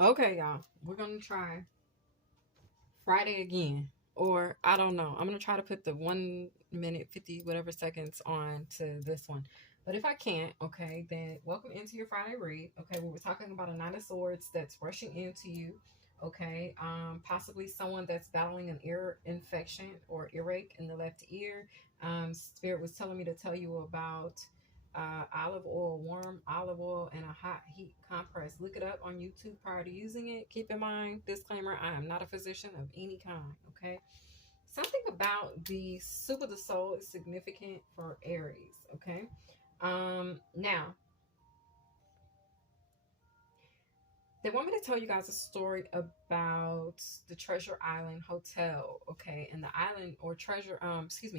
Okay, y'all. We're gonna try Friday again. Or I don't know. I'm gonna try to put the 1 minute 50 whatever seconds on to this one. But if I can't, okay, then welcome into your Friday read. Okay, we were talking about a Nine of Swords that's rushing into you. Okay, possibly someone that's battling an ear infection or earache in the left ear. Spirit was telling me to tell you about olive oil, warm olive oil, and a hot heat compress. Look it up on YouTube prior to using it. Keep in mind, disclaimer, I am not a physician of any kind, okay? Something about the soup of the soul is significant for Aries, okay? Now, they want me to tell you guys a story about the Treasure Island Hotel, okay, and the island or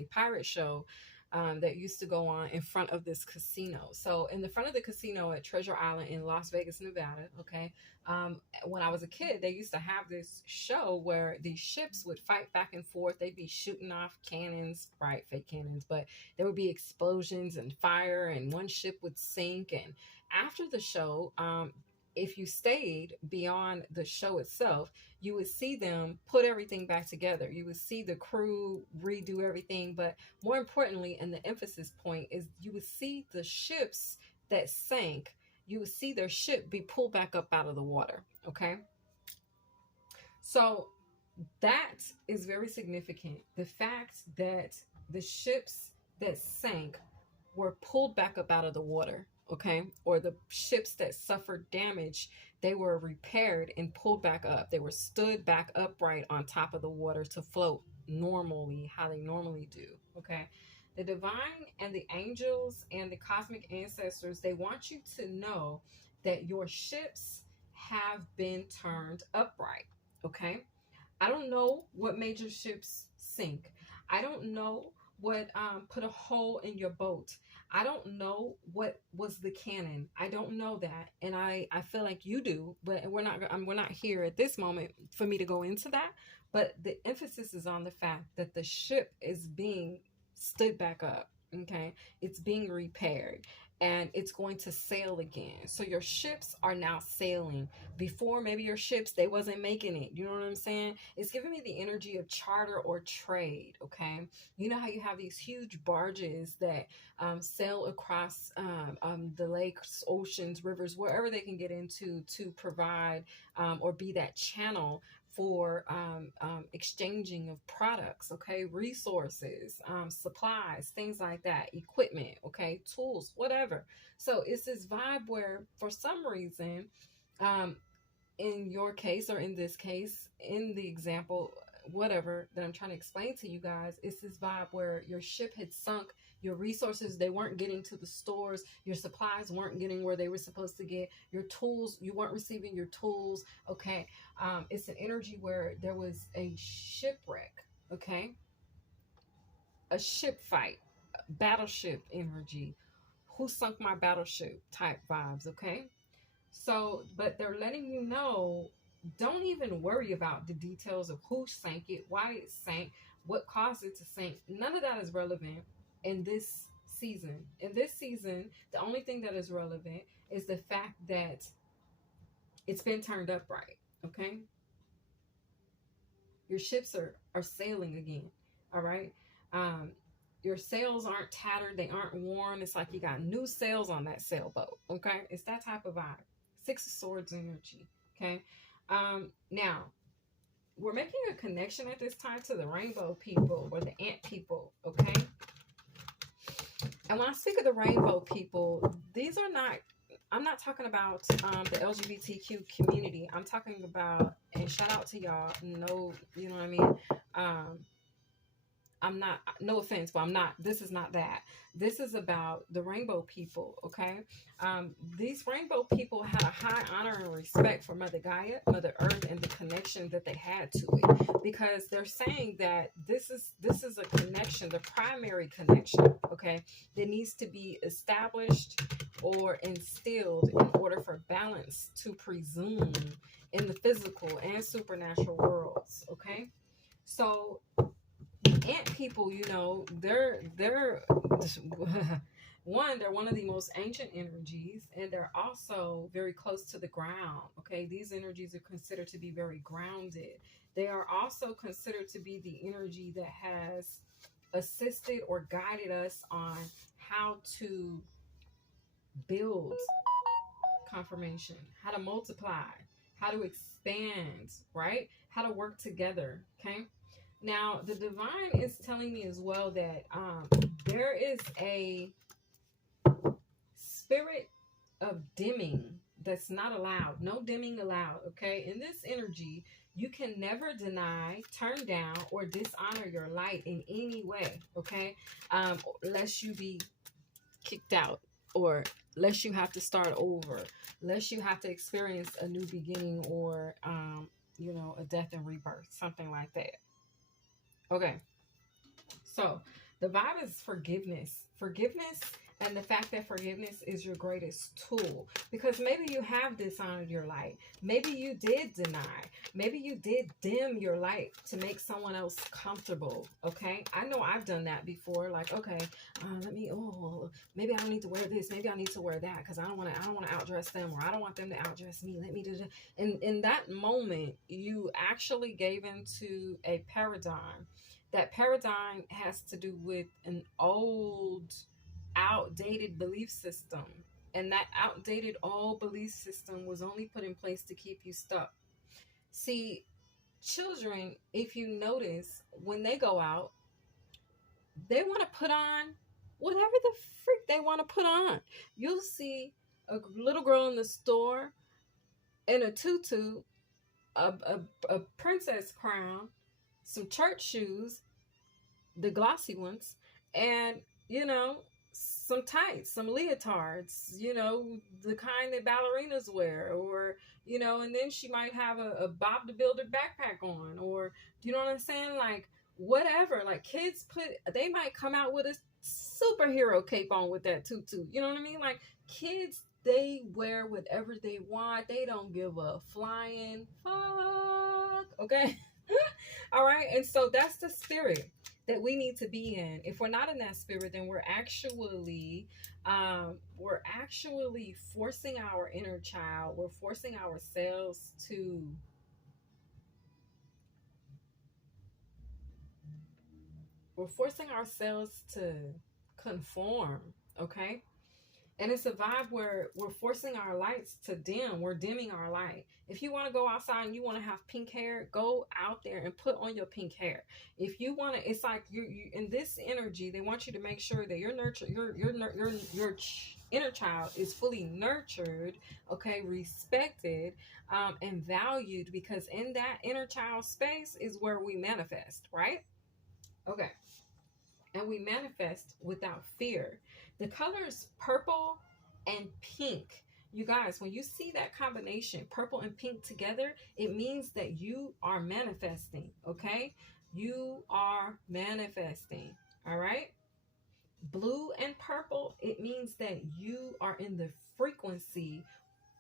pirate show that used to go on in front of this casino. So, in the front of the casino at Treasure Island in Las Vegas, Nevada, okay, when I was a kid, they used to have this show where these ships would fight back and forth. They'd be shooting off cannons, right, fake cannons, but there would be explosions and fire, and one ship would sink. And after the show, if you stayed beyond the show itself, you would see them put everything back together. You would see the crew redo everything. But more importantly, and the emphasis point is you would see the ships that sank, you would see their ship be pulled back up out of the water. Okay. So that is very significant. The fact that the ships that sank were pulled back up out of the water, okay? Or the ships that suffered damage, they were repaired and pulled back up. They were stood back upright on top of the water to float normally, how they normally do, okay? The divine and the angels and the cosmic ancestors, they want you to know that your ships have been turned upright, okay? I don't know what major ships sink. I don't know what put a hole in your boat. I don't know what was the cannon. I don't know that, and I feel like you do, but we're not here at this moment for me to go into that. But the emphasis is on the fact that the ship is being stood back up. Okay, it's being repaired and it's going to sail again. So your ships are now sailing. Before, maybe your ships, they wasn't making it. You know what I'm saying? It's giving me the energy of charter or trade. Okay, you know how you have these huge barges that sail across the lakes, oceans, rivers, wherever they can get into to provide or be that channel for exchanging of products, okay, resources, supplies, things like that, equipment, okay, tools, whatever. So it's this vibe where, for some reason, um, in your case or in this case, in the example, whatever that I'm trying to explain to you guys, it's this vibe where your ship had sunk, your resources, they weren't getting to the stores, your supplies weren't getting where they were supposed to get, your tools, you weren't receiving your tools, okay. It's an energy where there was a shipwreck, okay, a ship fight, battleship energy, who sunk my battleship type vibes, okay. So, but they're letting you know, don't even worry about the details of who sank it, why it sank, what caused it to sink. None of that is relevant in this season. In this season, the only thing that is relevant is the fact that it's been turned upright. Okay, your ships are sailing again. All right. Um, your sails aren't tattered, they aren't worn. It's like you got new sails on that sailboat. Okay, it's that type of vibe. Six of Swords energy. Okay. Now we're making a connection at this time to the rainbow people or the ant people. Okay. And when I speak of the rainbow people, these are not, I'm not talking about the LGBTQ community. I'm talking about, and shout out to y'all. No, you know what I mean? Um, I'm not, no offense, but I'm not, this is not that. This is about the rainbow people, okay? These rainbow people had a high honor and respect for Mother Gaia, Mother Earth, and the connection that they had to it. Because they're saying that this is a connection, the primary connection, okay, that needs to be established or instilled in order for balance to presume in the physical and supernatural worlds, okay? So ant people, you know, they're One, they're one of the most ancient energies, and they're also very close to the ground. Okay, these energies are considered to be very grounded. They are also considered to be the energy that has assisted or guided us on how to build confirmation, how to multiply, how to expand, right? How to work together. Okay. Now, the divine is telling me as well that there is a spirit of dimming that's not allowed. No dimming allowed. Okay. In this energy, you can never deny, turn down, or dishonor your light in any way. Okay. Lest you be kicked out, or lest you have to start over, lest you have to experience a new beginning, or a death and rebirth, something like that. Okay, so the vibe is forgiveness, and the fact that forgiveness is your greatest tool, because maybe you have dishonored your light, maybe you did deny, maybe you did dim your light to make someone else comfortable. Okay, I know I've done that before. Like, okay, maybe I don't need to wear this, maybe I need to wear that, because I don't want to outdress them, or I don't want them to outdress me. Let me do that. And in that moment, you actually gave into a paradigm. That paradigm has to do with an old, outdated belief system. And that outdated old belief system was only put in place to keep you stuck. See, children, if you notice, when they go out, they want to put on whatever the freak they want to put on. You'll see a little girl in the store in a tutu, a princess crown, some church shoes, the glossy ones, and some tights, some leotards, the kind that ballerinas wear, or and then she might have a Bob the Builder backpack on, or you know what I'm saying, like whatever. Like kids they might come out with a superhero cape on with that tutu, you know what I mean? Like kids, they wear whatever they want. They don't give a flying fuck. Okay. All right. And so that's the spirit that we need to be in. If we're not in that spirit, then we're actually forcing our inner child. We're forcing ourselves to conform. Okay. And it's a vibe where we're forcing our lights to dim. We're dimming our light. If you want to go outside and you want to have pink hair, go out there and put on your pink hair. If you want to, it's like you in this energy, they want you to make sure that your inner child is fully nurtured, okay, respected, and valued, because in that inner child space is where we manifest, right? Okay. And we manifest without fear. The colors purple and pink. You guys, when you see that combination, purple and pink together, it means that you are manifesting, okay? You are manifesting, all right? Blue and purple, it means that you are in the frequency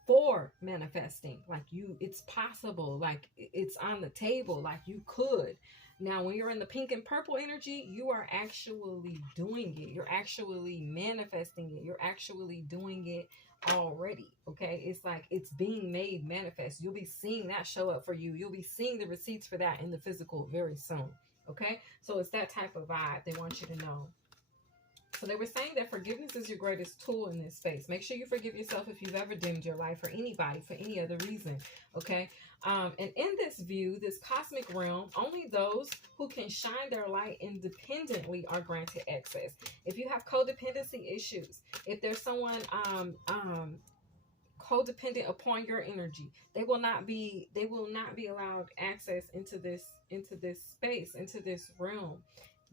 for manifesting. Like it's possible, like it's on the table, like you could. Now, when you're in the pink and purple energy, you are actually doing it. You're actually manifesting it. You're actually doing it already. Okay. It's like it's being made manifest. You'll be seeing that show up for you. You'll be seeing the receipts for that in the physical very soon. Okay. So it's that type of vibe they want you to know. So they were saying that forgiveness is your greatest tool in this space. Make sure you forgive yourself if you've ever dimmed your light for anybody, for any other reason. Okay. And in this view, this cosmic realm, only those who can shine their light independently are granted access. If you have codependency issues, if there's someone codependent upon your energy, they will not be allowed access into this space, into this realm.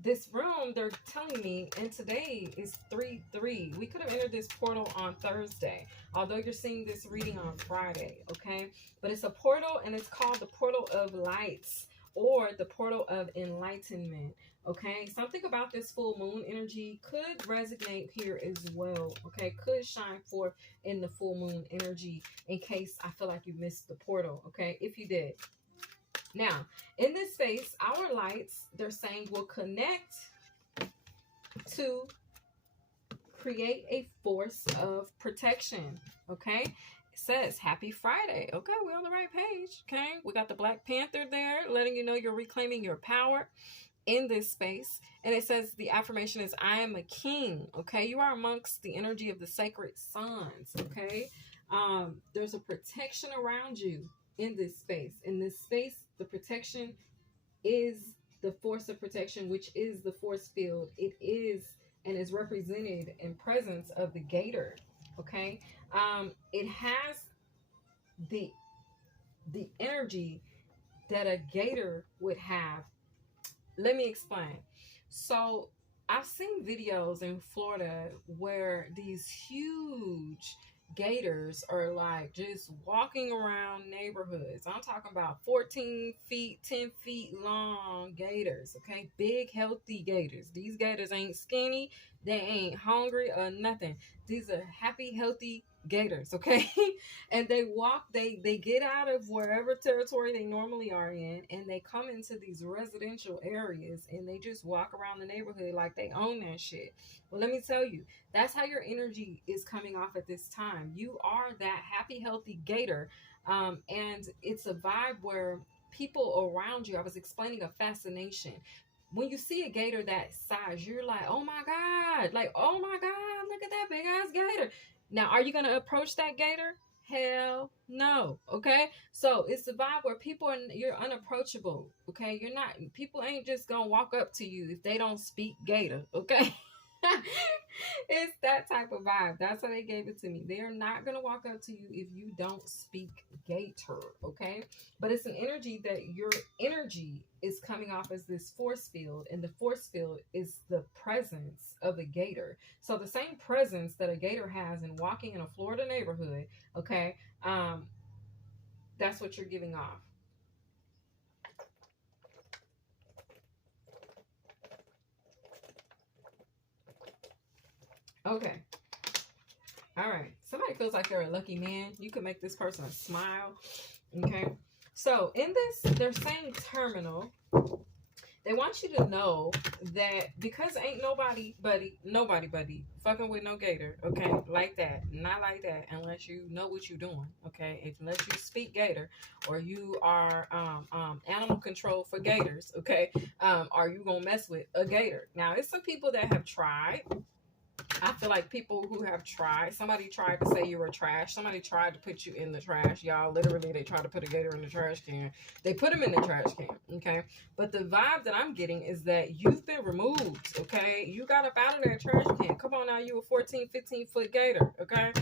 This room, they're telling me, and today is 3/3. We could have entered this portal on Thursday, although you're seeing this reading on Friday, okay? But it's a portal, and it's called the Portal of Lights, or the Portal of Enlightenment, okay? Something about this full moon energy could resonate here as well, okay? Could shine forth in the full moon energy, in case I feel like you missed the portal, okay? If you did. Now, in this space, our lights, they're saying, will connect to create a force of protection. Okay. It says happy Friday. Okay, we're on the right page. Okay, we got the Black Panther there letting you know you're reclaiming your power in this space. And it says the affirmation is, I am a king. Okay, you are amongst the energy of the sacred sons. Okay, there's a protection around you in this space. In this space, the protection is the force of protection, which is the force field. It is and is represented in presence of the gator. Okay, it has the energy that a gator would have. Let me explain. So I've seen videos in Florida where these huge gators are like just walking around neighborhoods. I'm talking about 14 feet, 10 feet long gators. Okay, big healthy gators. These gators ain't skinny, they ain't hungry or nothing. These are happy, healthy gators. Okay. And they walk, they get out of wherever territory they normally are in, and they come into these residential areas, and they just walk around the neighborhood like they own that shit. Well, let me tell you, that's how your energy is coming off at this time. You are that happy, healthy gator. And it's a vibe where people around you, I was explaining a fascination. When you see a gator that size, you're like, oh my God, like, oh my God, look at that big ass gator. Now, are you going to approach that gator? Hell no. Okay. So it's the vibe where people you're unapproachable. Okay. You're not, people ain't just going to walk up to you if they don't speak gator. Okay. It's that type of vibe. That's how they gave it to me. They're not going to walk up to you if you don't speak gator. Okay. But it's an energy that your energy is coming off as this force field, and the force field is the presence of a gator. So the same presence that a gator has in walking in a Florida neighborhood. Okay. That's what you're giving off. Okay. All right. Somebody feels like they're a lucky man. You could make this person a smile. Okay. So in this, they're saying terminal. They want you to know that because ain't nobody fucking with no gator, okay, like that, not like that, unless you know what you're doing, okay, unless you speak gator, or you are animal control for gators, okay, are you gonna mess with a gator? Now, it's some people that have tried. I feel like people who have tried, somebody tried to say you were trash. Somebody tried to put you in the trash. Y'all, literally, they tried to put a gator in the trash can. They put him in the trash can, okay? But the vibe that I'm getting is that you've been removed, okay? You got up out of that trash can. Come on now, you a 14, 15-foot gator, okay?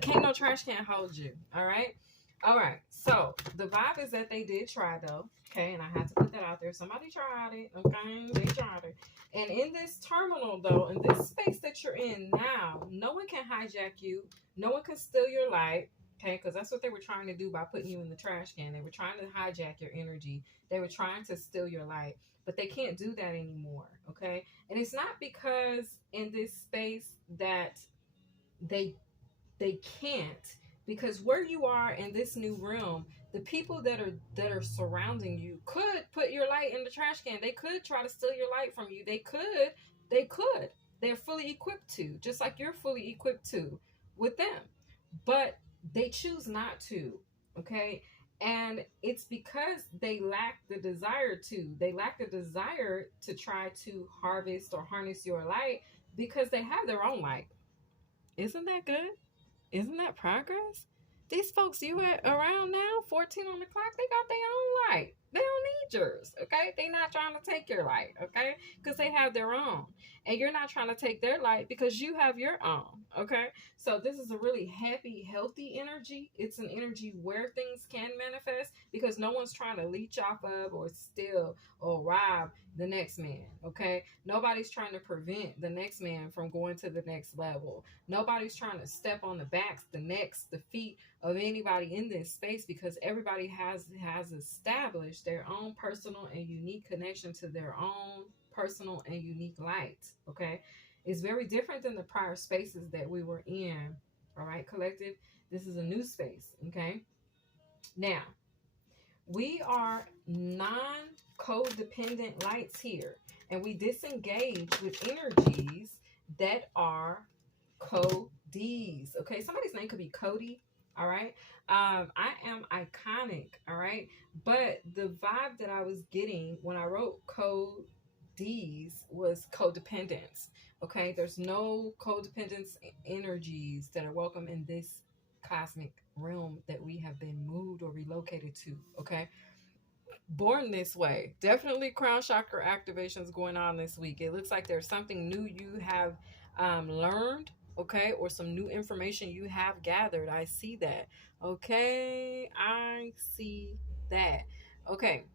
Can't no trash can hold you, all right? All right, so the vibe is that they did try, though, okay? And I had to put that out there. Somebody tried it, okay? They tried it. And in this terminal, though, in this space that you're in now, no one can hijack you. No one can steal your light, okay? Because that's what they were trying to do by putting you in the trash can. They were trying to hijack your energy. They were trying to steal your light. But they can't do that anymore, okay? And it's not because in this space that they can't. Because where you are in this new realm, the people that are surrounding you could put your light in the trash can. They could try to steal your light from you. They could. They're fully equipped to, just like you're fully equipped to with them. But they choose not to, okay? And it's because they lack the desire to. They lack the desire to try to harvest or harness your light because they have their own light. Isn't that good? Isn't that progress? These folks you around now, 14 on the clock, they got their own light. They don't need yours, okay? They're not trying to take your light, okay? Because they have their own. And you're not trying to take their light because you have your own, okay? So this is a really happy, healthy energy. It's an energy where things can manifest because no one's trying to leech off of or steal or rob the next man, okay? Nobody's trying to prevent the next man from going to the next level. Nobody's trying to step on the backs, the necks, the feet of anybody in this space because everybody has established their own personal and unique connection to their own personal and unique light, okay? It's very different than the prior spaces that we were in, all right, collective? This is a new space, okay? Now, we are non-codependent lights here, and we disengage with energies that are Cody's. Okay, somebody's name could be Cody. All right. I am iconic. All right. But the vibe that I was getting when I wrote Cody's was codependence. Okay, there's no codependence energies that are welcome in this cosmic realm that we have been moved or relocated to. Okay, born this way. Definitely crown chakra activations going on this week. It looks like there's something new you have learned, okay, or some new information you have gathered. I see that. Okay, I see that. Okay.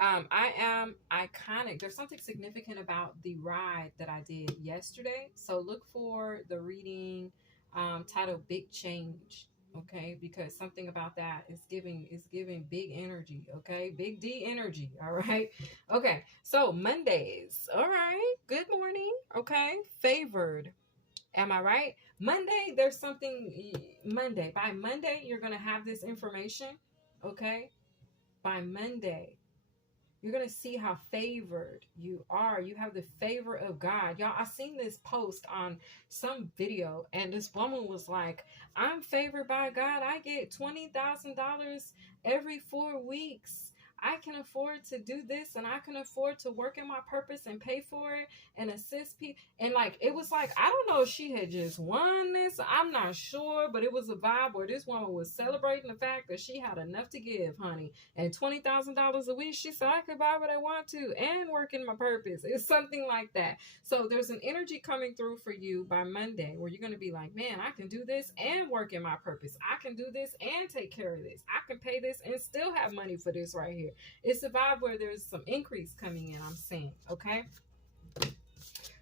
I am iconic. There's something significant about the ride that I did yesterday. So look for the reading titled Big Change. Okay, because something about that is giving big energy. Okay, big D energy. All right. Okay, so Mondays. All right. Good morning. Okay, favored. Am I right? Monday, there's something. Monday. By Monday, you're gonna have this information. Okay. By Monday, you're going to see how favored you are. You have the favor of God. Y'all, I seen this post on some video, and this woman was like, I'm favored by God. I get $20,000 every 4 weeks. I can afford to do this, and I can afford to work in my purpose and pay for it and assist people. And like, it was like, I don't know if she had just won this. I'm not sure, but it was a vibe where this woman was celebrating the fact that she had enough to give, honey. And $20,000 a week, she said, I could buy what I want to and work in my purpose. It's something like that. So there's an energy coming through for you by Monday where you're going to be like, man, I can do this and work in my purpose. I can do this and take care of this. I can pay this and still have money for this right here. It's a vibe where there's some increase coming in, I'm saying, okay?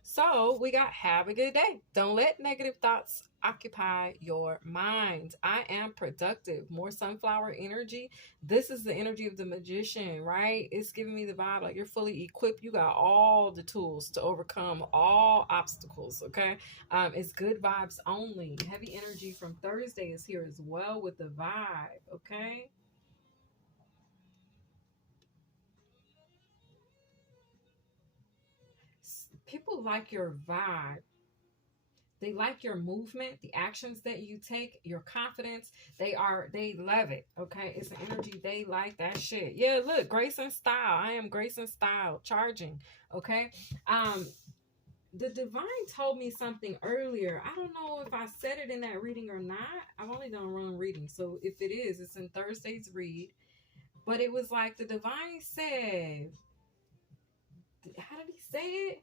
So we got have a good day. Don't let negative thoughts occupy your mind. I am productive. More sunflower energy. This is the energy of the magician, right? It's giving me the vibe like you're fully equipped. You got all the tools to overcome all obstacles, okay? It's good vibes only. Heavy energy from Thursday is here as well with the vibe, okay? People like your vibe. They like your movement, the actions that you take, your confidence. They love it. Okay. It's an energy. They like that shit. Yeah, look, grace and style. I am grace and style charging. Okay. The divine told me something earlier. I don't know if I said it in that reading or not. I've only done one reading. So if it is, it's in Thursday's read. But it was like the divine said, how did he say it?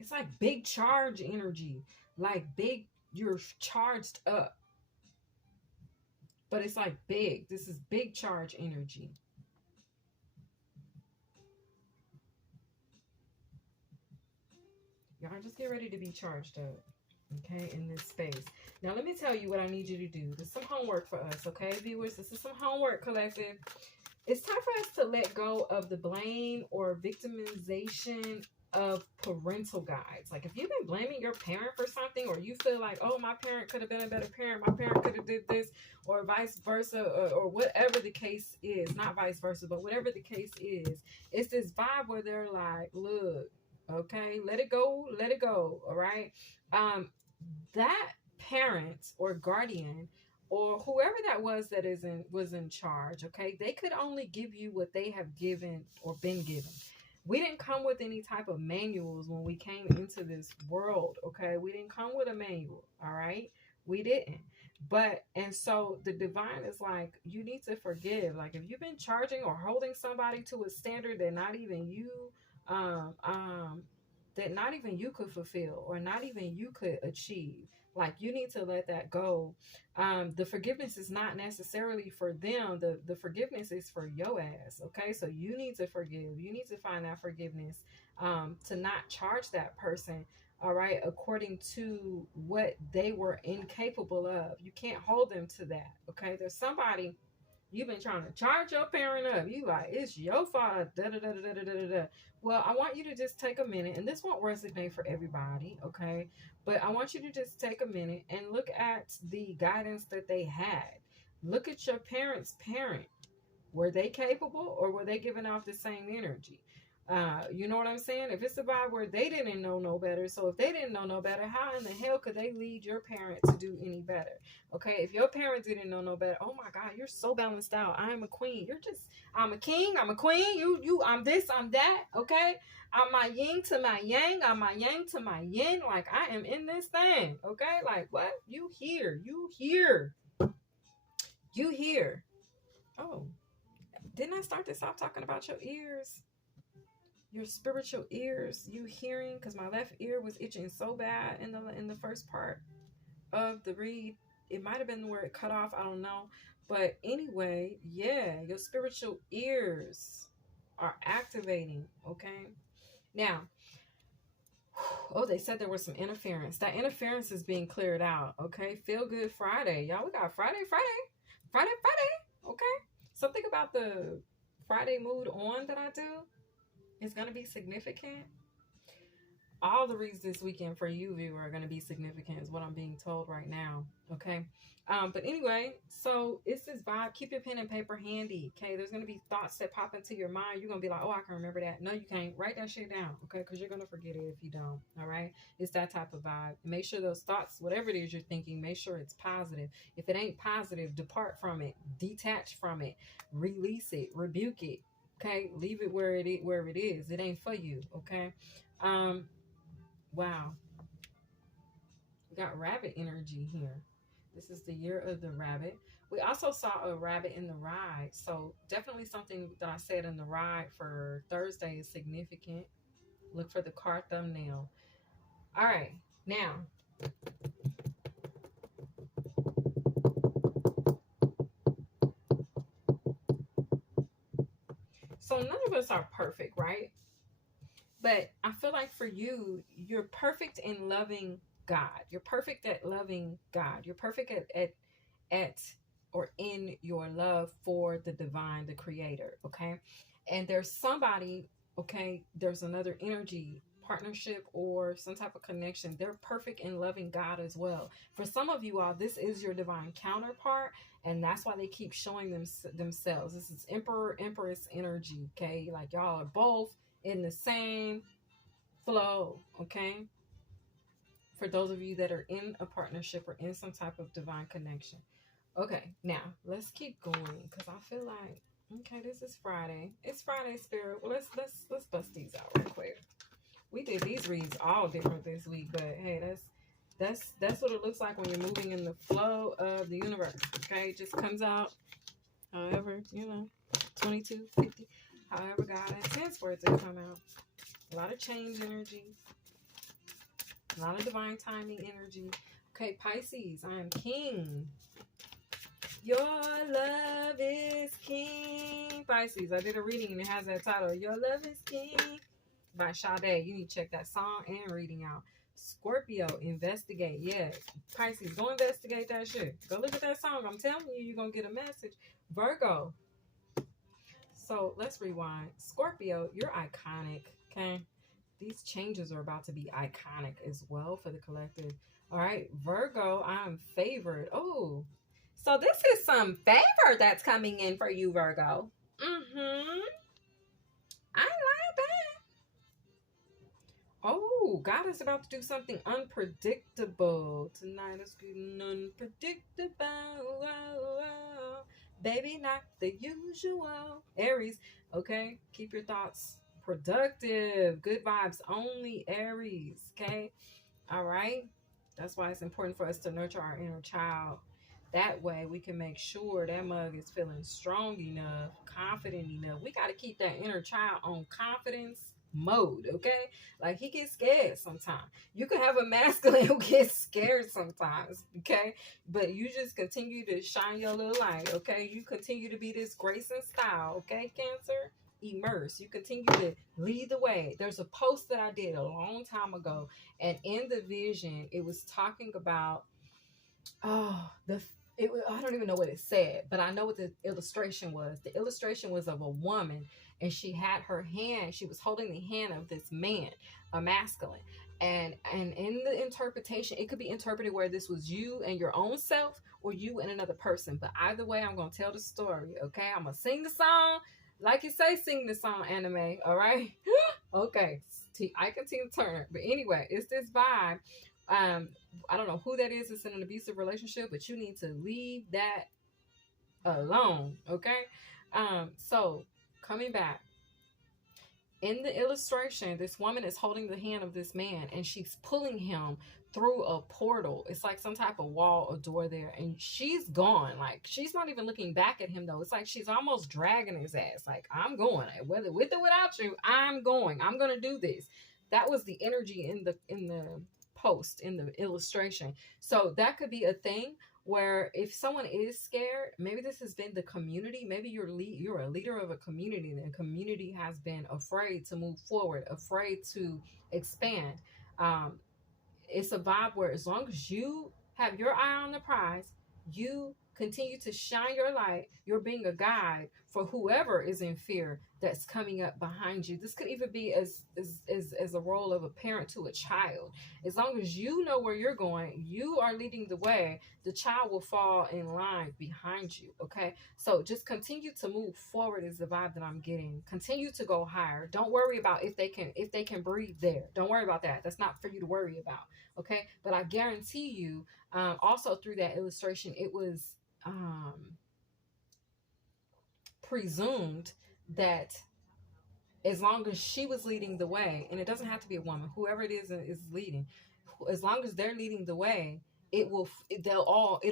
It's like big charge energy. Like big, you're charged up. But it's like big. This is big charge energy. Y'all just get ready to be charged up. Okay, in this space. Now let me tell you what I need you to do. There's some homework for us, okay, viewers? This is some homework, collective. It's time for us to let go of the blame or victimization of parental guides. Like if you've been blaming your parent for something, or you feel like, oh, my parent could have been a better parent, my parent could have did this, or vice versa, or whatever the case is, not vice versa, but whatever the case is, it's this vibe where they're like, look, okay, let it go, all right? That parent or guardian or whoever that was that was in charge, okay, they could only give you what they have given or been given. We didn't come with any type of manuals when we came into this world, okay? We didn't come with a manual, all right? We didn't. And so the divine is like, you need to forgive. Like if you've been charging or holding somebody to a standard that not even you could fulfill or not even you could achieve, like you need to let that go. The forgiveness is not necessarily for them. The forgiveness is for your ass, okay? So you need to forgive. You need to find that forgiveness to not charge that person, all right, according to what they were incapable of. You can't hold them to that, okay? There's somebody you've been trying to charge your parent up. You like, it's your fault. Da, da, da, da, da, da, da. Well, I want you to just take a minute, and this won't resonate for everybody, okay? But I want you to just take a minute and look at the guidance that they had. Look at your parents' parent. Were they capable, or were they giving off the same energy? You know what I'm saying? If it's a vibe where they didn't know no better, so if they didn't know no better, how in the hell could they lead your parent to do any better? Okay, if your parents didn't know no better, oh my God, you're so balanced out. I am a queen. You're just, I'm a king. I'm a queen. I'm this. I'm that. Okay, I'm my yin to my yang. I'm my yang to my yin. Like I am in this thing. Okay, like what? You here? You here? You here? Oh, didn't I start this off talking about your ears? Your spiritual ears, you hearing, because my left ear was itching so bad in the first part of the read. It might have been where it cut off, I don't know, but anyway, yeah, your spiritual ears are activating. Okay, now, oh, they said there was some interference. That interference is being cleared out. Okay, feel good Friday, y'all. We got Friday. Okay, something about the Friday mood on that I do is going to be significant. All the reads this weekend for you, viewer, are going to be significant, is what I'm being told right now. Okay. But anyway, so it's this vibe. Keep your pen and paper handy. Okay. There's going to be thoughts that pop into your mind. You're going to be like, oh, I can remember that. No, you can't. Write that shit down. Okay. Because you're going to forget it if you don't. All right. It's that type of vibe. Make sure those thoughts, whatever it is you're thinking, make sure it's positive. If it ain't positive, depart from it, detach from it, release it, rebuke it. Okay. Leave it where it is. It ain't for you. Okay. Wow. We got rabbit energy here. This is the year of the rabbit. We also saw a rabbit in the ride. So definitely something that I said in the ride for Thursday is significant. Look for the card thumbnail. All right. Now, so none of us are perfect, right? But I feel like for you, you're perfect in loving God. You're perfect at loving God. You're perfect at or in your love for the divine, the creator. Okay. And there's somebody, okay, there's another energy, partnership, or some type of connection. They're perfect in loving God as well. For some of you all, this is your divine counterpart, and that's why they keep showing themselves. This is Emperor, Empress energy. Okay. Like y'all are both in the same flow. Okay. For those of you that are in a partnership or in some type of divine connection. Okay, now let's keep going because I feel like, okay, this is Friday. It's Friday, Spirit. Well, let's bust these out real quick. We did these reads all different this week, but hey, that's what it looks like when you're moving in the flow of the universe. Okay, it just comes out however, 22, 50, however God intends for it to come out. A lot of change energy, a lot of divine timing energy. Okay, Pisces, I am king. Your love is king. Pisces, I did a reading and it has that title, Your Love is King, by Sade. You need to check that song and reading out. Scorpio, investigate. Yeah, Pisces, go investigate that shit. Go look at that song. I'm telling you, you're going to get a message. Virgo. So let's rewind. Scorpio, you're iconic, okay? These changes are about to be iconic as well for the collective. All right, Virgo, I'm favored. Oh, so this is some favor that's coming in for you, Virgo. I like that. Oh, God is about to do something unpredictable. Tonight is getting unpredictable. Baby, not the usual. Aries, okay? Keep your thoughts productive. Good vibes only, Aries, okay? All right? That's why it's important for us to nurture our inner child. That way we can make sure that mug is feeling strong enough, confident enough. We got to keep that inner child on confidence mode, okay? Like he gets scared sometimes. You can have a masculine who gets scared sometimes, okay? But you just continue to shine your little light, okay? You continue to be this grace and style, okay, Cancer? Immerse. You continue to lead the way. There's a post that I did a long time ago, and in the vision, it was talking about I don't even know what it said, but I know what the illustration was. The illustration was of a woman, and she had her hand, she was holding the hand of this man, a masculine. And in the interpretation, it could be interpreted where this was you and your own self or you and another person. But either way, I'm going to tell the story, okay? I'm going to sing the song. Like you say, sing the song anime, all right? Okay. I can Tina Turner. But anyway, it's this vibe. Um, I don't know who that is. It's in an abusive relationship, but you need to leave that alone. Okay. So coming back in the illustration, this woman is holding the hand of this man and she's pulling him through a portal. It's like some type of wall or door there, and she's gone. Like, she's not even looking back at him though. It's like she's almost dragging his ass. Like, I'm going, whether with or without you, I'm going. I'm gonna do this. That was the energy in the post, in the illustration. So that could be a thing where if someone is scared, maybe this has been the community. Maybe you're a leader of a community, and the community has been afraid to move forward, afraid to expand. Um, it's a vibe where as long as you have your eye on the prize, you continue to shine your light, you're being a guide for whoever is in fear that's coming up behind you. This could even be as a role of a parent to a child. As long as you know where you're going, you are leading the way, the child will fall in line behind you. Okay, so just continue to move forward is the vibe that I'm getting. Continue to go higher. Don't worry about if they can breathe there. Don't worry about that. That's not for you to worry about. Okay, but I guarantee you, also through that illustration, it was presumed that as long as she was leading the way, and it doesn't have to be a woman, whoever it is leading, as long as they're leading the way, it'll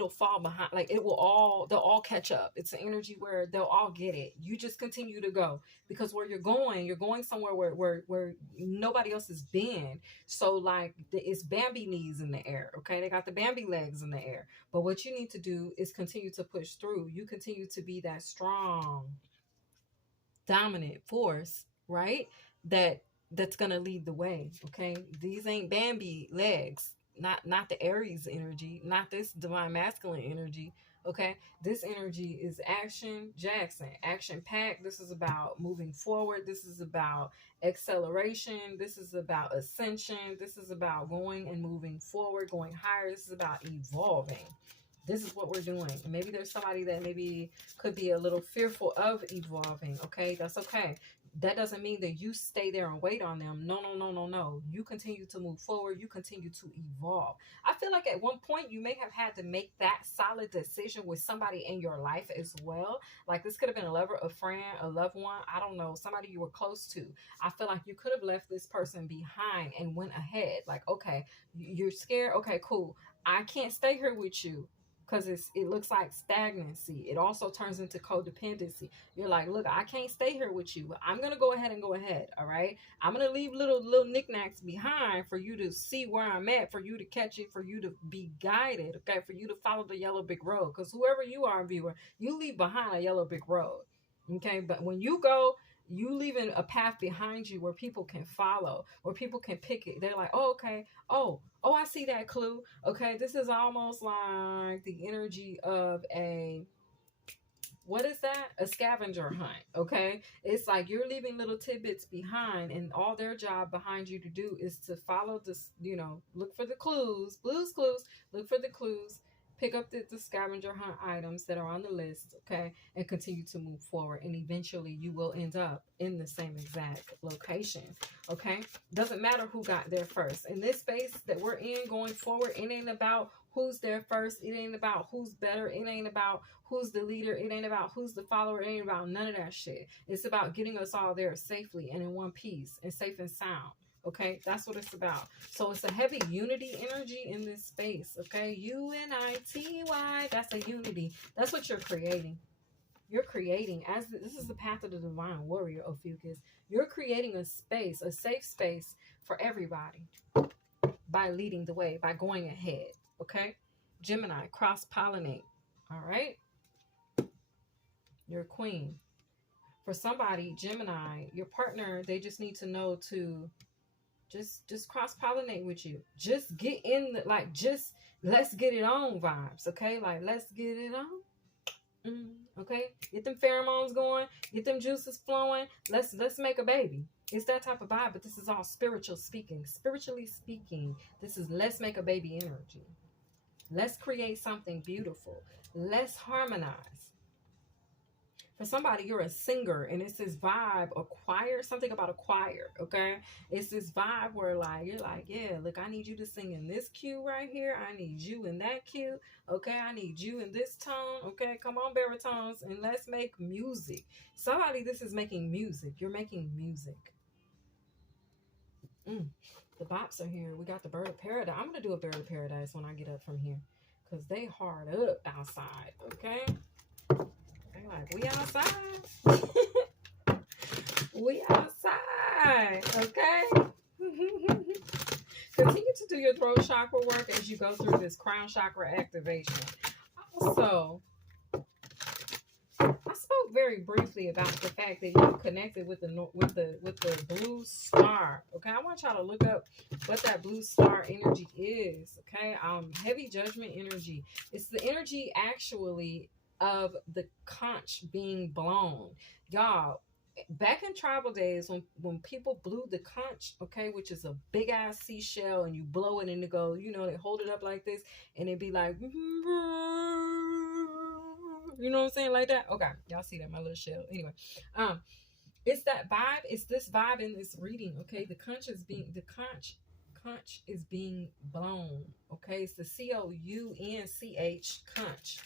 fall behind. Like, they'll all catch up. It's an energy where they'll all get it. You just continue to go, because where you're going somewhere where nobody else has been. So like, it's Bambi knees in the air. Okay, they got the Bambi legs in the air. But what you need to do is continue to push through. You continue to be that strong, dominant force, right? That's gonna lead the way. Okay, these ain't Bambi legs, not the Aries energy, not this divine masculine energy. Okay, this energy is action Jackson, action packed. This is about moving forward. This is about acceleration. This is about ascension. This is about going and moving forward, going higher. This is about evolving. This is what we're doing. Maybe there's somebody that maybe could be a little fearful of evolving. Okay, that's okay. That doesn't mean that you stay there and wait on them. No, no, no, no, no. You continue to move forward. You continue to evolve. I feel like at one point you may have had to make that solid decision with somebody in your life as well. Like, this could have been a lover, a friend, a loved one. I don't know, somebody you were close to. I feel like you could have left this person behind and went ahead. Like, okay, you're scared. Okay, cool. I can't stay here with you, because it looks like stagnancy. It also turns into codependency. You're like, look, I can't stay here with you, but I'm gonna go ahead. All right, I'm gonna leave little knickknacks behind for you to see where I'm at, for you to catch it, for you to be guided. Okay, for you to follow the yellow brick road, because whoever you are, viewer, you leave behind a yellow brick road. Okay, but when you go, you leaving a path behind you where people can follow, where people can pick it. They're like, oh, okay, oh, I see that clue. Okay, this is almost like the energy of what is that? A scavenger hunt. Okay, it's like you're leaving little tidbits behind, and all their job behind you to do is to follow this, look for the clues, clues, look for the clues, pick up the scavenger hunt items that are on the list, okay, and continue to move forward. And eventually you will end up in the same exact location, okay? Doesn't matter who got there first. In this space that we're in going forward, it ain't about who's there first. It ain't about who's better. It ain't about who's the leader. It ain't about who's the follower. It ain't about none of that shit. It's about getting us all there safely and in one piece and safe and sound. Okay, that's what it's about. So it's a heavy unity energy in this space. Okay, unity. That's a unity. That's what you're creating. You're creating, this is the path of the divine warrior, Ophiuchus. You're creating a space, a safe space for everybody by leading the way, by going ahead. Okay, Gemini, cross-pollinate. All right, you're a queen. For somebody, Gemini, your partner, they just need to know to just cross-pollinate with you. Just get in let's get it on vibes. Okay, like, let's get it on. Okay, get them pheromones going, get them juices flowing. Let's make a baby. It's that type of vibe. But this is all spiritually speaking. This is let's make a baby energy. Let's create something beautiful. Let's harmonize. For somebody, you're a singer, and it's this vibe, a choir, something about a choir, okay? It's this vibe where, like, you're like, yeah, look, I need you to sing in this key right here. I need you in that key, okay? I need you in this tone, okay? Come on, baritones, and let's make music. Somebody, this is making music. You're making music. The bops are here. We got the bird of paradise. I'm going to do a bird of paradise when I get up from here, because they hard up outside, okay? They like, we outside. We outside, okay? Continue to do your throat chakra work as you go through this crown chakra activation. Also, I spoke very briefly about the fact that you're connected with the blue star. Okay, I want y'all to look up what that blue star energy is. Okay, heavy judgment energy. It's the energy actually of the conch being blown, y'all. Back in tribal days, when people blew the conch, okay, which is a big ass seashell, and you blow it and it goes, you know, they hold it up like this, and it'd be like, you know what I'm saying, like that. Okay, y'all see that, my little shell. Anyway, it's that vibe. It's this vibe in this reading. Okay, the conch is being blown. Okay, it's the COUNCH conch.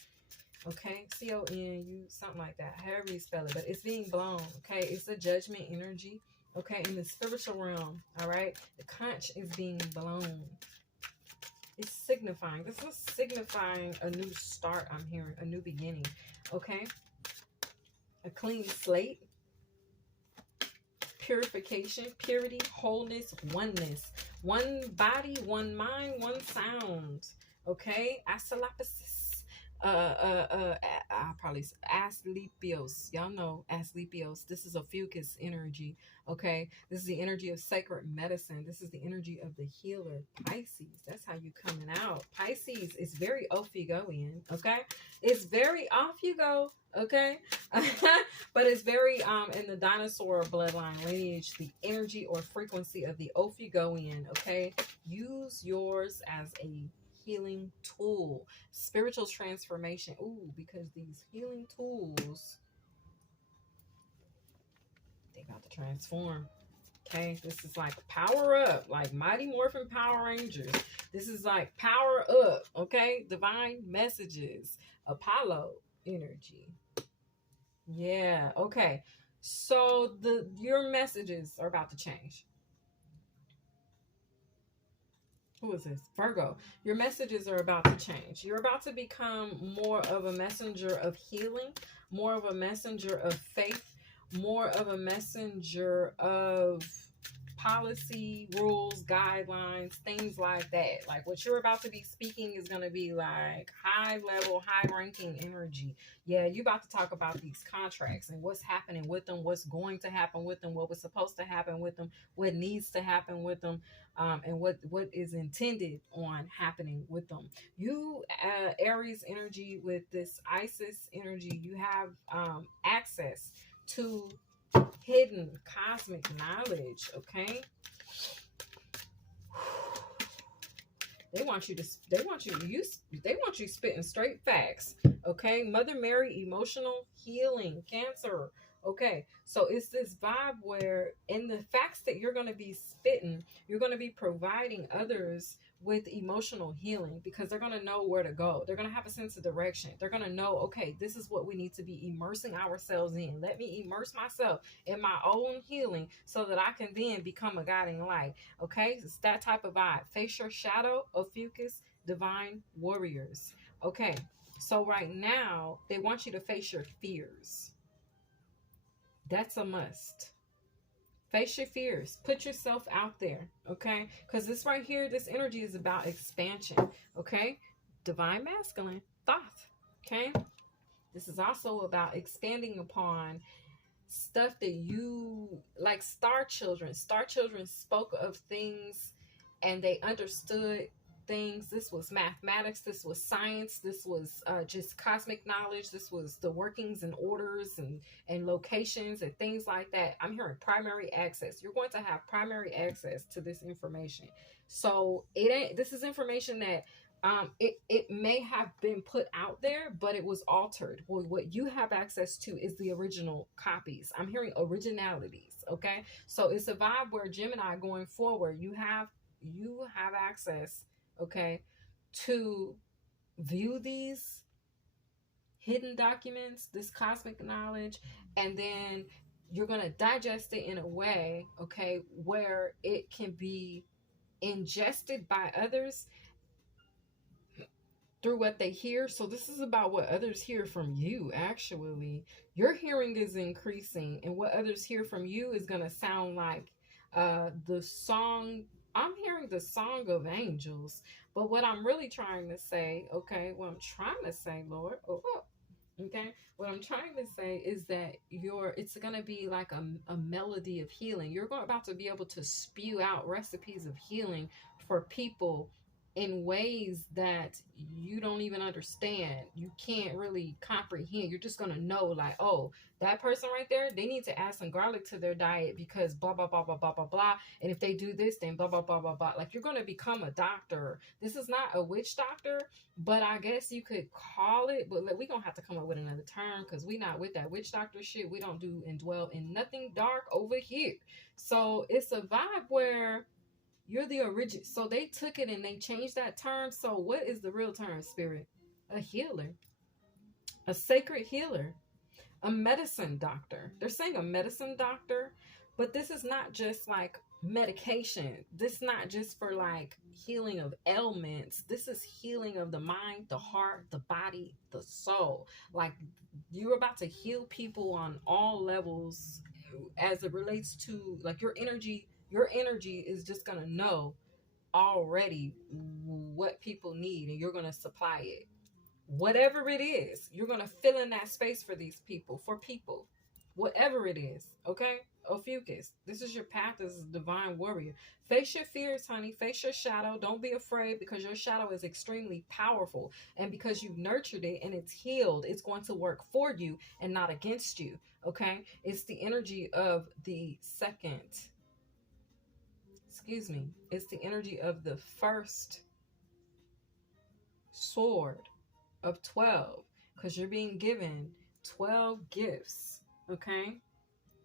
Okay, CONU, something like that, however you spell it, but it's being blown. Okay, it's a judgment energy. Okay, in the spiritual realm. All right, the conch is being blown. It's signifying. This is signifying a new start. I'm hearing a new beginning. Okay, a clean slate, purification, purity, wholeness, oneness, one body, one mind, one sound. Okay, asalapasis. I probably Asclepios. Y'all know Asclepios. This is a fucus energy. Okay, this is the energy of sacred medicine. This is the energy of the healer. Pisces. That's how you coming out. Pisces is very off you go in. Okay, it's very off you go. Okay, but it's very in the dinosaur bloodline lineage, the energy or frequency of the off you go in. Okay, use yours as a healing tool, spiritual transformation. Ooh, because these healing tools, they about to transform. Okay, this is like power up, like Mighty Morphin Power Rangers. This is like power up. Okay, divine messages, Apollo energy. Yeah. Okay. So your messages are about to change. Who is this? Virgo. Your messages are about to change. You're about to become more of a messenger of healing, more of a messenger of faith, more of a messenger of policy, rules, guidelines, things like that. Like what you're about to be speaking is going to be like high level, high ranking energy. Yeah, you're about to talk about these contracts and what's happening with them, what's going to happen with them, what was supposed to happen with them, what needs to happen with them, and what is intended on happening with them. You, Aries energy, with this Isis energy, you have access to hidden cosmic knowledge. Okay, they want you spitting straight facts. Okay, Mother Mary, emotional healing, Cancer. Okay, so it's this vibe where in the facts that you're going to be spitting, you're going to be providing others with emotional healing, because they're going to know where to go. They're going to have a sense of direction. They're going to know, okay, this is what we need to be immersing ourselves in. Let me immerse myself in my own healing so that I can then become a guiding light. Okay, it's that type of vibe. Face your shadow, Ophiuchus, divine warriors. Okay, so right now they want you to face your fears. That's a must. Face your fears. Put yourself out there, okay? Because this right here, this energy is about expansion, okay? Divine masculine, Thoth, okay? This is also about expanding upon stuff that you, like star children. Star children spoke of things and they understood things. This was mathematics, this was science, this was just cosmic knowledge, this was the workings and orders and locations and things like that. I'm hearing primary access. You're going to have primary access to this information. So this is information that It may have been put out there, but it was altered. Well, what you have access to is the original copies. I'm hearing originalities. Okay, so it's a vibe where Gemini going forward, you have access, okay, to view these hidden documents, this cosmic knowledge, and then you're going to digest it in a way, okay, where it can be ingested by others through what they hear. So this is about what others hear from you. Actually, your hearing is increasing, and what others hear from you is going to sound like the song. I'm hearing the song of angels, but what I'm really trying to say, okay, what I'm trying to say, Lord, okay, what I'm trying to say is that it's going to be like a melody of healing. You're about to be able to spew out recipes of healing for people in ways that you don't even understand. You can't really comprehend. You're just going to know, like, oh, that person right there, they need to add some garlic to their diet because blah, blah, blah, blah, blah, blah, blah. And if they do this, then blah, blah, blah, blah, blah. Like, you're going to become a doctor. This is not a witch doctor, but I guess you could call it. But we're going to have to come up with another term because we not with that witch doctor shit. We don't do and dwell in nothing dark over here. So it's a vibe where you're the original. So they took it and they changed that term. So what is the real term, Spirit? A healer. A sacred healer. A medicine doctor. They're saying a medicine doctor, but this is not just like medication. This is not just for like healing of ailments. This is healing of the mind, the heart, the body, the soul. Like, you're about to heal people on all levels as it relates to like your energy. Your energy is just going to know already what people need, and you're going to supply it. Whatever it is, you're going to fill in that space for these people, whatever it is. Okay, Ophiuchus, this is your path as a divine warrior. Face your fears, honey. Face your shadow. Don't be afraid, because your shadow is extremely powerful, and because you've nurtured it and it's healed, it's going to work for you and not against you. Okay, it's the energy of the second, it's the energy of the first sword of 12, because you're being given 12 gifts, okay?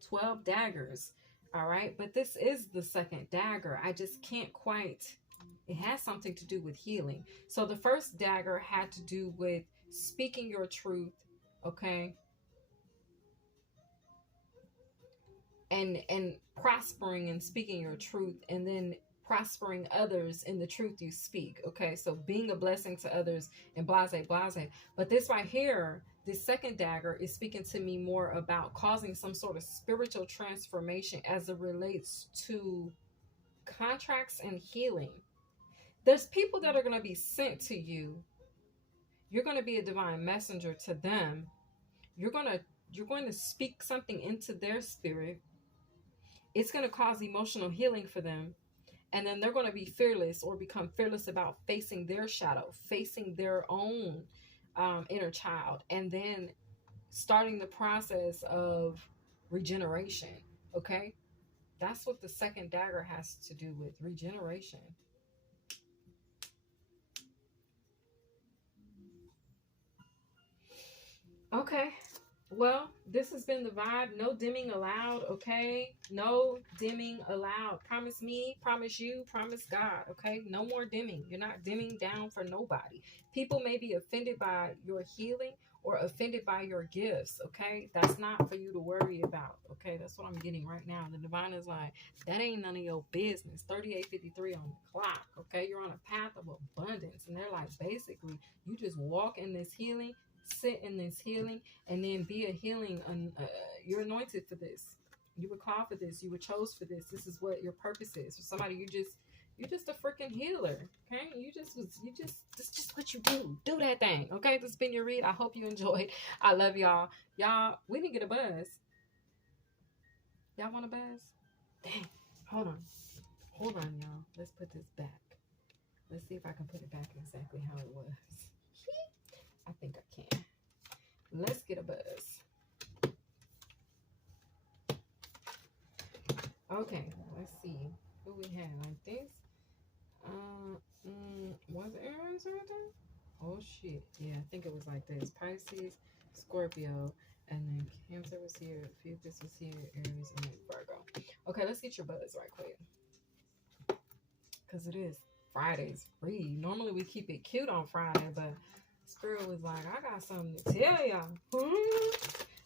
12 daggers, all right? But this is the second dagger. I just can't quite, it has something to do with healing. So the first dagger had to do with speaking your truth, okay? And prospering and speaking your truth, and then prospering others in the truth you speak. Okay, so being a blessing to others and blase. But this right here, this second dagger, is speaking to me more about causing some sort of spiritual transformation as it relates to contracts and healing. There's people that are going to be sent to you. You're going to be a divine messenger to them. You're going to speak something into their spirit. It's going to cause emotional healing for them. And then they're going to be fearless, or become fearless about facing their shadow, facing their own inner child, and then starting the process of regeneration. Okay? That's what the second dagger has to do with, regeneration. Okay. Well, this has been the vibe. No dimming allowed, okay? No dimming allowed. Promise me, promise you, promise God, okay? No more dimming. You're not dimming down for nobody. People may be offended by your healing or offended by your gifts, okay? That's not for you to worry about, okay? That's what I'm getting right now. The divine is like, that ain't none of your business. 38:53 on the clock, okay? You're on a path of abundance. And they're like, basically, you just walk in this healing, sit in this healing, and then be a healing. You're anointed for this. You were called for this. You were chose for this. This is what your purpose is. For somebody, you're just a freaking healer. Okay, this is just what you do. Do that thing. Okay, this has been your read. I hope you enjoyed. I love y'all. Y'all, we didn't get a buzz. Y'all want a buzz? Dang. Hold on, y'all. Let's put this back. Let's see if I can put it back exactly how it was. I think I can. Let's get a buzz. Okay, let's see who we have like this. Was it answered? shit. Yeah, I think it was like this. Pisces, Scorpio, and then Cancer was here, Fucus was here, Aries, and then Virgo. Okay, let's get your buzz right quick. Because it is Friday's free. Normally we keep it cute on Friday, but Spirit was like, I got something to tell y'all.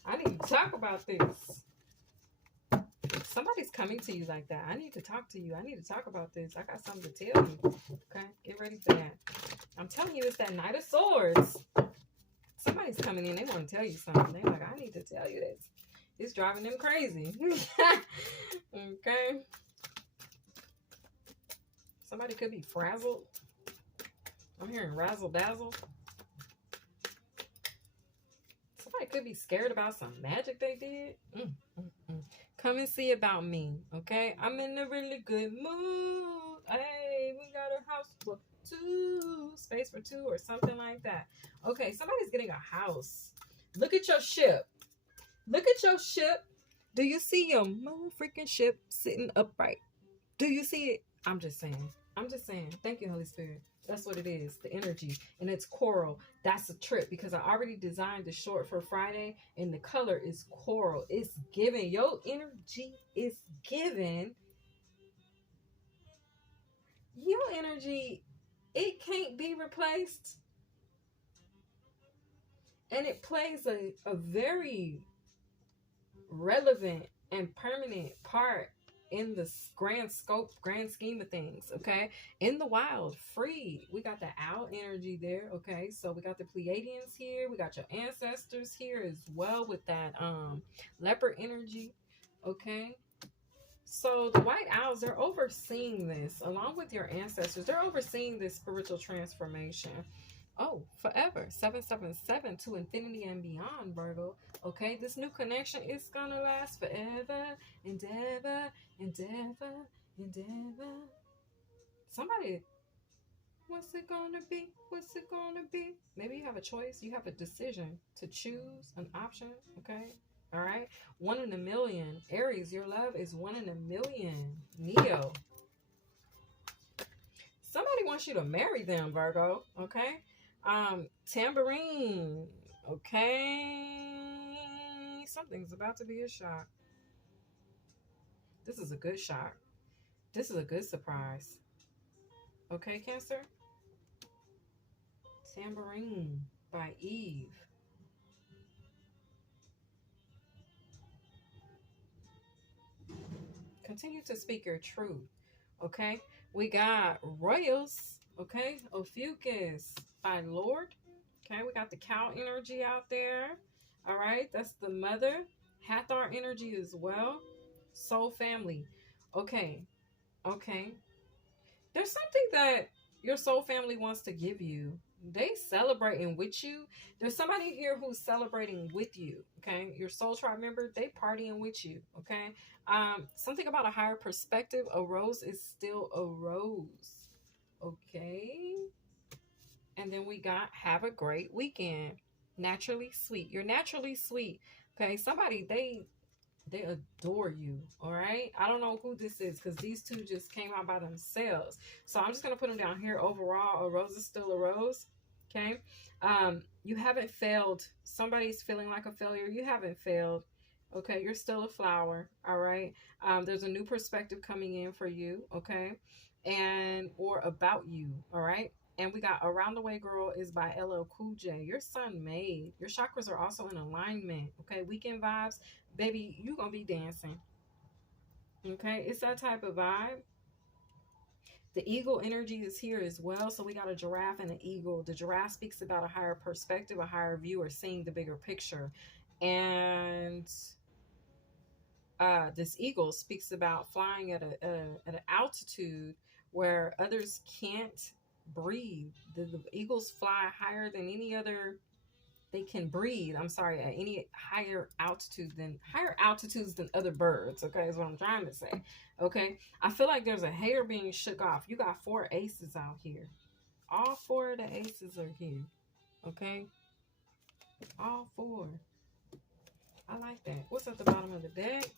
I need to talk about this. Somebody's coming to you like that. I need to talk to you. I need to talk about this. I got something to tell you. Okay, get ready for that. I'm telling you, it's that Knight of Swords. Somebody's coming in. They want to tell you something. They're like, I need to tell you this. It's driving them crazy. Okay. Somebody could be frazzled. I'm hearing razzle dazzle. Somebody could be scared about some magic they did. Come and see about me, okay? I'm in a really good mood. Hey, we got a house for two, space for two, or something like that. Okay, somebody's getting a house. Look at your ship. Look at your ship. Do you see your mother freaking ship sitting upright? Do you see it? I'm just saying. I'm just saying. Thank you, Holy Spirit. That's what it is, the energy. And it's coral. That's a trip because I already designed the short for Friday and the color is coral. It's given. Your energy is given. Your energy, it can't be replaced. And it plays a very relevant and permanent part in the grand scope, grand scheme of things, okay? In the wild, free. We got the owl energy there, okay? So we got the Pleiadians here. We got your ancestors here as well with that leopard energy, okay? So the white owls, they're overseeing this along with your ancestors. They're overseeing this spiritual transformation. Oh, forever. 777 to infinity and beyond, Virgo. Okay, this new connection is going to last forever and ever and ever and ever. Somebody, what's it going to be? What's it going to be? Maybe you have a choice. You have a decision to choose an option, okay? All right. 1 in a million. Aries, your love is 1 in a million. Neo. Somebody wants you to marry them, Virgo, okay? Tambourine. Okay. Something's about to be a shock. This is a good shock. This is a good surprise. Okay, Cancer? Tambourine by Eve. Continue to speak your truth. Okay? We got Royals. Okay? Ophiuchus by Lord. Okay? We got the cow energy out there. All right? That's the mother. Hathor energy as well. Soul family. Okay. Okay. There's something that your soul family wants to give you. They celebrating with you. There's somebody here who's celebrating with you. Okay. Your soul tribe member, they partying with you. Okay. Something about a higher perspective. A rose is still a rose. Okay. And then we got have a great weekend. Naturally sweet. You're naturally sweet. Okay. Somebody, they adore you. All right. I don't know who this is because these two just came out by themselves. So I'm just going to put them down here. Overall, a rose is still a rose. Okay. You haven't failed. Somebody's feeling like a failure. You haven't failed. Okay. You're still a flower. All right. There's a new perspective coming in for you. Okay. And or about you. All right. And we got Around the Way Girl is by LL Cool J. Your sun made. Your chakras are also in alignment. Okay. Weekend vibes. Baby, you gonna be dancing. Okay, it's that type of vibe. The eagle energy is here as well. So we got a giraffe and an eagle. The giraffe speaks about a higher perspective, a higher view, or seeing the bigger picture. And this eagle speaks about flying at an altitude where others can't breathe. The eagles fly higher than any other. They can breathe, I'm sorry, at any higher altitudes than other birds. Okay, is what I'm trying to say. Okay, I feel like there's a hair being shook off. You got 4 aces out here. All 4 of the aces are here. Okay, all 4. I like that. What's at the bottom of the deck?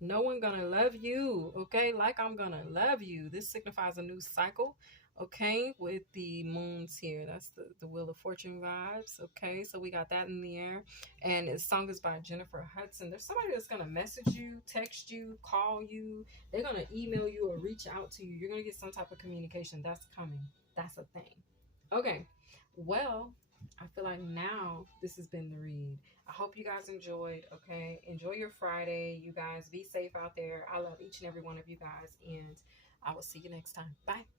No one gonna love you. Okay, like I'm gonna love you. This signifies a new cycle. okay, with the moons here. That's the Wheel of Fortune vibes. Okay, so we got that in the air. And the song is by Jennifer Hudson. There's somebody that's going to message you, text you, call you. They're going to email you or reach out to you. You're going to get some type of communication. That's coming. That's a thing. Okay, well, I feel like now this has been the read. I hope you guys enjoyed. Okay, enjoy your Friday. You guys be safe out there. I love each and every one of you guys. And I will see you next time. Bye.